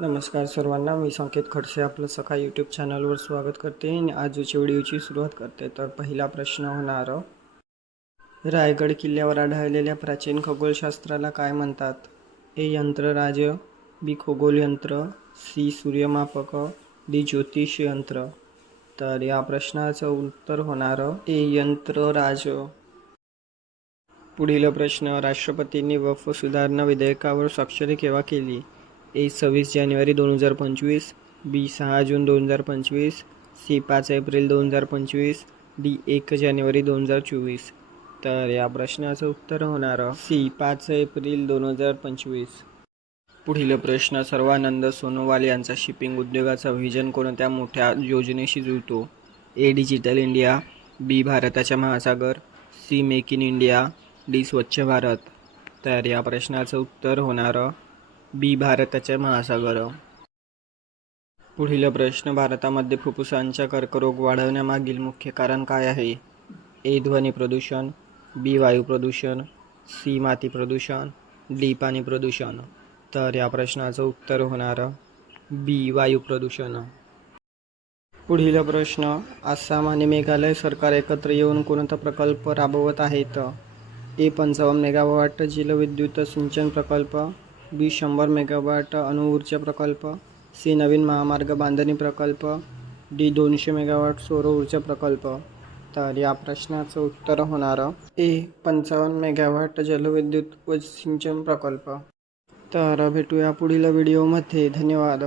नमस्कार सर्वांना मी संकेत खडसे आपलं सखा यूट्यूब चॅनलवर स्वागत करते आणि आजच्या व्हिडिओची सुरुवात करते. तर पहिला प्रश्न होणार रायगड किल्ल्यावर आढळलेल्या प्राचीन खगोलशास्त्राला काय म्हणतात? ए यंत्रराज बी खगोल यंत्र सी सूर्यमापक डी ज्योतिष यंत्र तर या प्रश्नाचं उत्तर होणार ए यंत्रराज. पुढील प्रश्न राष्ट्रपतींनी वफ सुधारणा विधेयकावर स्वाक्षरी केव्हा केली? ए सव्वीस जानेवारी दोन हजार पंचवीस बी सहा जून दोन हजार पंचवीस सी पाच एप्रिल दोन हजार पंचवीस डी एक जानेवारी दोन हजार चोवीस. तर या प्रश्नाचं उत्तर होणार सी पाच एप्रिल दोन हजार पंचवीस. पुढील प्रश्न सर्वानंद सोनोवाल यांचा शिपिंग उद्योगाचा व्हिजन कोणत्या मोठ्या योजनेशी जुळतो? ए डिजिटल इंडिया बी भारताच्या महासागर C make in India D स्वच्छ भारत. तर या प्रश्नाचं उत्तर होणार बी भारताच्या महासागर पुढील प्रश्न भारतामध्ये फुफ्फुसांचा कर्करोग वाढवण्यामागील मुख्य कारण काय आहे? ए ध्वनी प्रदूषण बी वायू प्रदूषण सी माती प्रदूषण डी पाणी प्रदूषण. तर या प्रश्नाचं उत्तर होणार बी वायू प्रदूषण. पुढील प्रश्न आसाम आणि मेघालय सरकार एकत्र येऊन कोणता प्रकल्प राबवत आहेत? ए पंचावन्न मेगावाट जलविद्युत सिंचन प्रकल्प बी शंभर मेगावॅट अणुऊर्जा प्रकल्प सी नवीन महामार्ग बांधणी प्रकल्प डी दोनशे मेगावॅट सौर ऊर्जा प्रकल्प. तर या प्रश्नाचं उत्तर होणार ए पंचावन्न मेगावॅट जलविद्युत व सिंचन प्रकल्प. तर भेटूया पुढील व्हिडिओमध्ये. धन्यवाद.